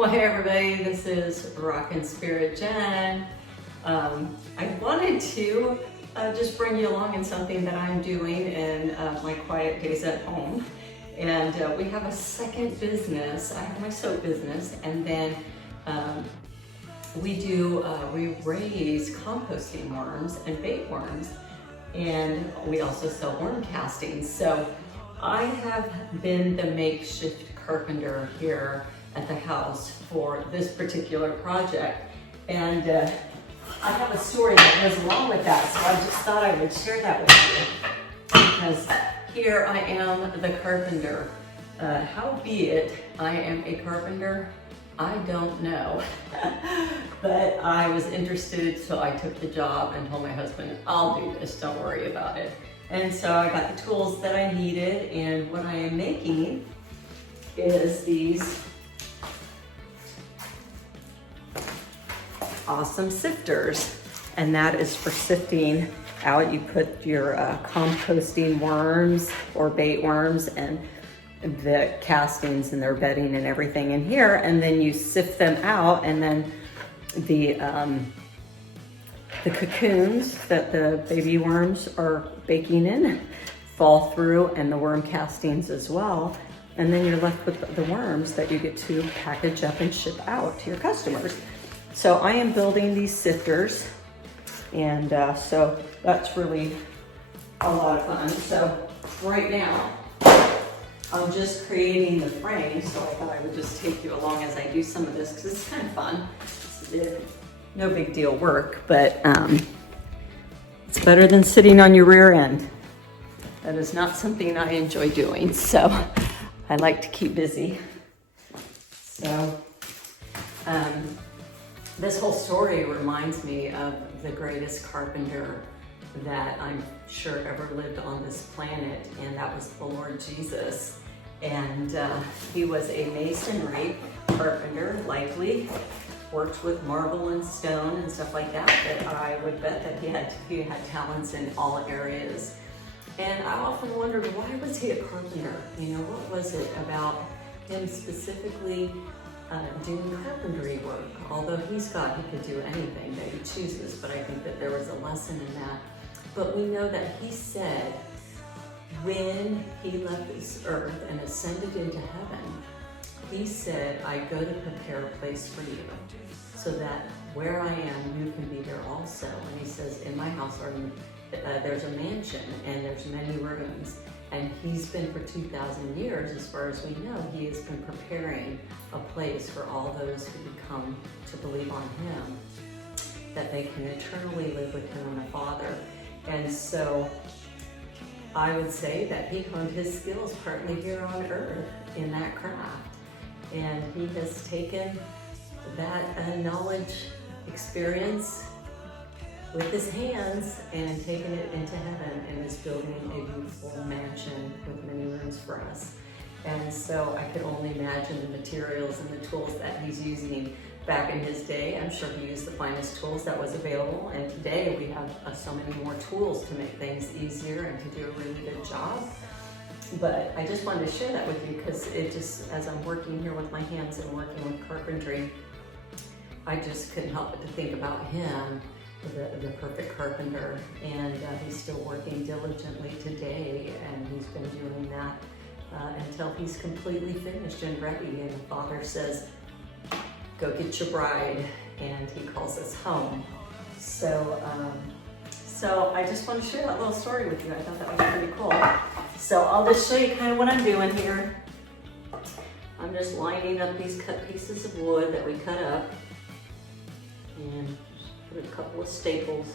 Well, hey everybody, this is Rockin' Spirit Jen. I wanted to just bring you along in something that I'm doing in my quiet days at home. And we have a second business. I have my soap business, and then we raise composting worms and bait worms, and we also sell worm castings. So I have been the makeshift carpenter here at the house for this particular project, and I have a story that goes along with that, so I just thought I would share that with you, because here I am, the carpenter. Howbeit, I am a carpenter, I don't know. But I was interested, so I took the job and told my husband, I'll do this, don't worry about it. And so I got the tools that I needed, and what I am making is these awesome sifters. And that is for sifting out. You put your composting worms or bait worms and the castings and their bedding and everything in here, and then you sift them out, and then the cocoons that the baby worms are baking in fall through, and the worm castings as well. And then you're left with the worms that you get to package up and ship out to your customers. So I am building these sifters, and so that's really a lot of fun. So right now, I'm just creating the frame, so I thought I would just take you along as I do some of this, because it's kind of fun. It's no big deal work, but it's better than sitting on your rear end. That is not something I enjoy doing, so I like to keep busy. So this whole story reminds me of the greatest carpenter that I'm sure ever lived on this planet, and that was the Lord Jesus. And he was a masonry carpenter, likely worked with marble and stone and stuff like that, but I would bet that he had talents in all areas. And I often wondered, why was he a carpenter? You know, what was it about him specifically doing carpentry work? Although he's God, he could do anything that he chooses, but I think that there was a lesson in that. But we know that he said, when he left this earth and ascended into heaven, he said, I go to prepare a place for you, so that where I am, you can be there also. And he says, in my house there's a mansion, and there's many rooms. And he's been for 2,000 years, as far as we know, he has been preparing a place for all those who come to believe on him, that they can eternally live with him and the Father. And so I would say that he honed his skills partly here on earth in that craft. And he has taken that knowledge, experience with his hands and taken it into heaven, and is building a beautiful mansion with many rooms for us. And so I could only imagine the materials and the tools that he's using back in his day. I'm sure he used the finest tools that was available, and today we have so many more tools to make things easier and to do a really good job. But I just wanted to share that with you, because it just, as I'm working here with my hands and working with carpentry, I just couldn't help but to think about him, the perfect carpenter. And he's still working diligently today, and he's been doing that until he's completely finished and ready. And the Father says, go get your bride, and he calls us home. So I just want to share that little story with you. I thought that was pretty cool. So I'll just show you kind of what I'm doing here. I'm just lining up these cut pieces of wood that we cut up, and put a couple of staples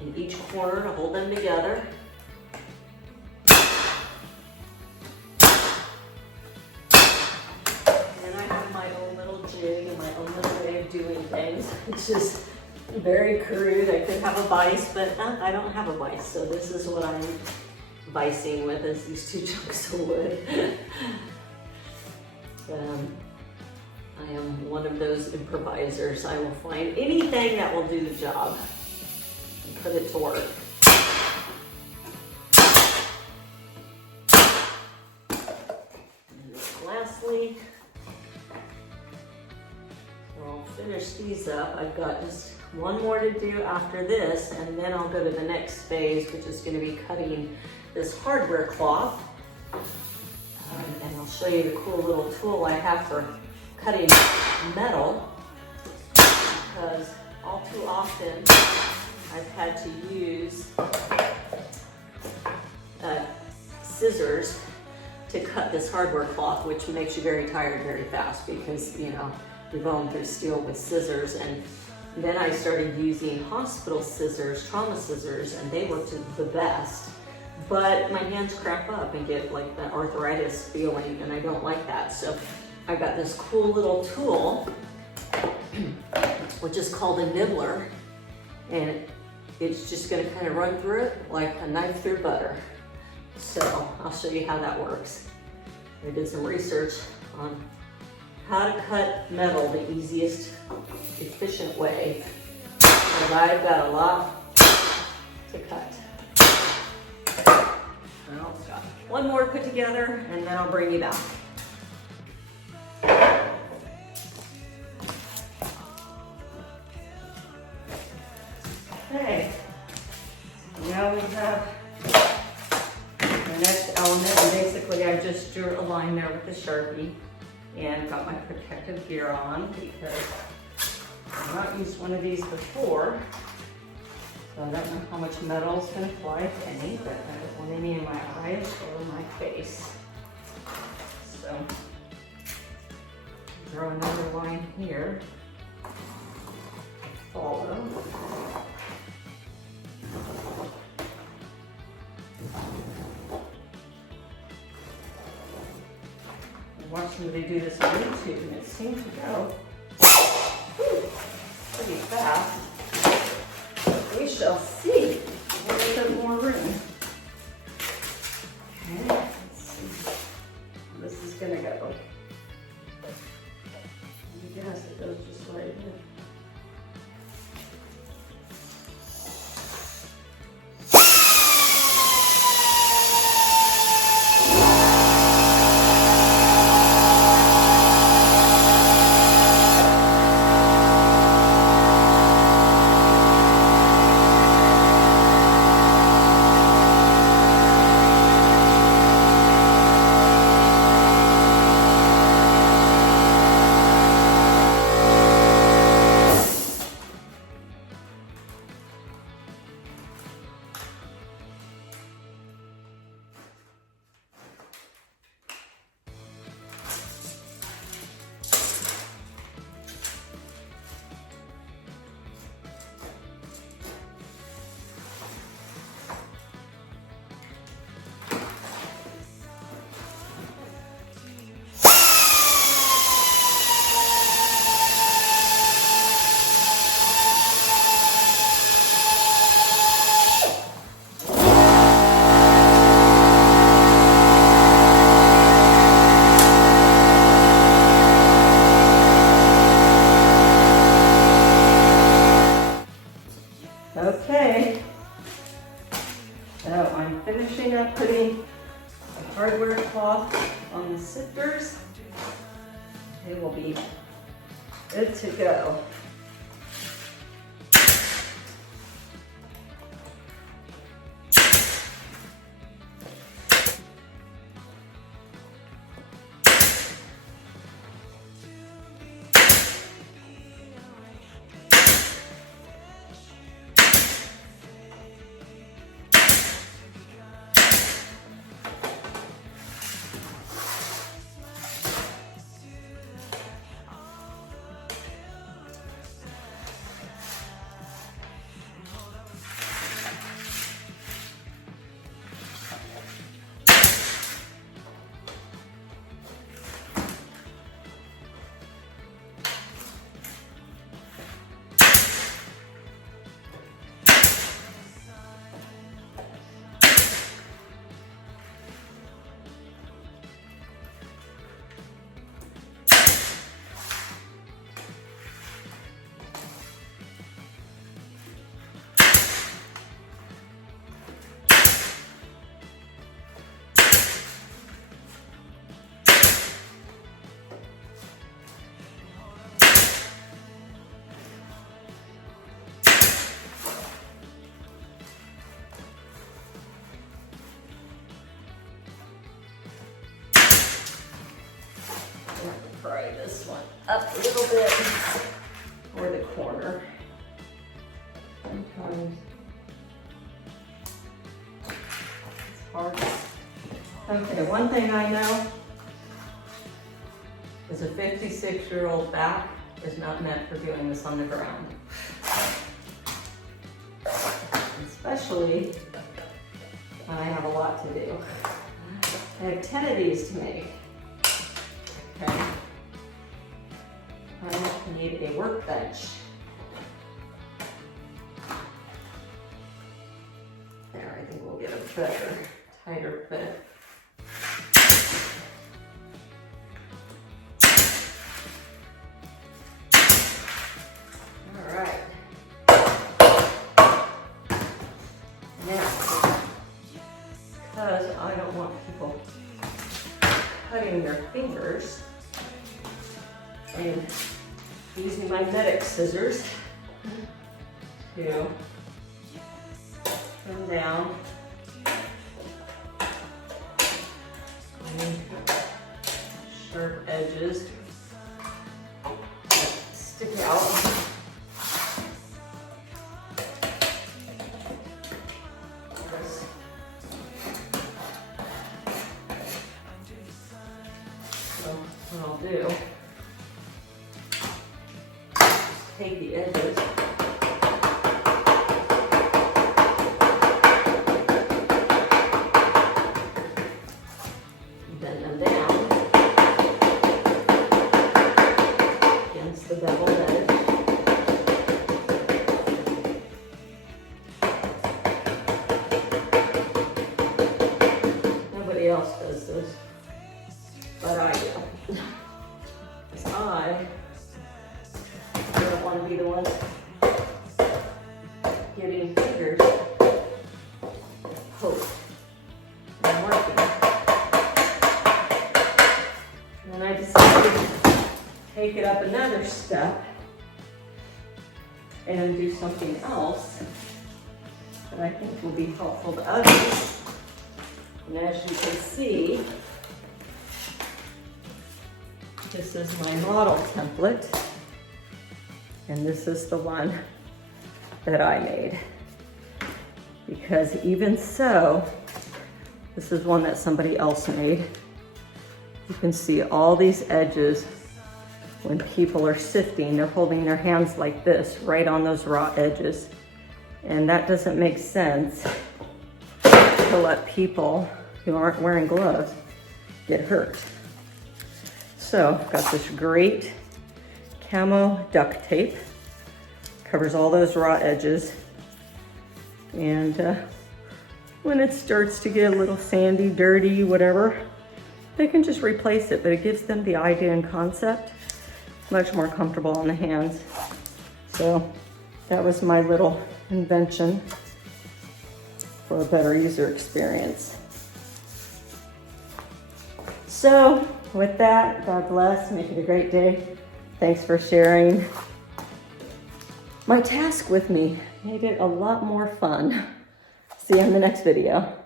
in each corner to hold them together. And I have my own little jig and my own little way of doing things. It's just very crude. I could have a vise, but I don't have a vise. So this is what I'm vicing with, is these two chunks of wood. I am one of those improvisers. I will find anything that will do the job and put it to work. And lastly, finish these up. I've got just one more to do after this, and then I'll go to the next phase, which is going to be cutting this hardware cloth. And I'll show you the cool little tool I have for cutting metal, because all too often I've had to use scissors to cut this hardware cloth, which makes you very tired very fast because, you know, you're going through steel with scissors. And then I started using hospital scissors, trauma scissors, and they worked the best. But my hands cramp up and get like the arthritis feeling, and I don't like that. So I got this cool little tool, which is called a nibbler, and it's just gonna kind of run through it like a knife through butter. So I'll show you how that works. I did some research on how to cut metal the easiest, efficient way. And I've got a lot to cut. Well, I've got one more put together, and then I'll bring you back. Okay, now we have the next element, and basically I just drew a line there with the Sharpie and got my protective gear on because I've not used one of these before, so I don't know how much metal is going to fly, if any, but I don't want any in my eyes or my face. So draw another line here, follow. I watched somebody do this on YouTube, and it seemed to go pretty fast. We shall see. A little bit more room. Okay, let's see how this is gonna go. I guess it goes just right here. Okay, so I'm finishing up putting the hardware cloth on the sifters. They will be good to go. for the corner. Sometimes it's hard. Okay, one thing I know is a 56-year-old back is not meant for doing this on the ground. Especially when I have a lot to do. I have 10 of these to make. Okay. I need a workbench. There, I think we'll get a better, tighter fit. All right. Now, because I don't want people cutting their fingers, and using my medic scissors to trim down any sharp edges that stick out. So what I'll do, take the edges bend them down against the beveled edge. Nobody else does this, but I do. I don't want to be the one getting fingers poked and working. And then I decided to take it up another step and do something else that I think will be helpful to others. And as you can see, this is my model template. And this is the one that I made. Because even so, this is one that somebody else made. You can see all these edges. When people are sifting, they're holding their hands like this, right on those raw edges. And that doesn't make sense to let people who aren't wearing gloves get hurt. So I've got this great camo duct tape, covers all those raw edges. And when it starts to get a little sandy, dirty, whatever, they can just replace it, but it gives them the idea and concept much more comfortable on the hands. So that was my little invention for a better user experience. So with that, God bless, make it a great day. Thanks for sharing my task with me. Made it a lot more fun. See you in the next video.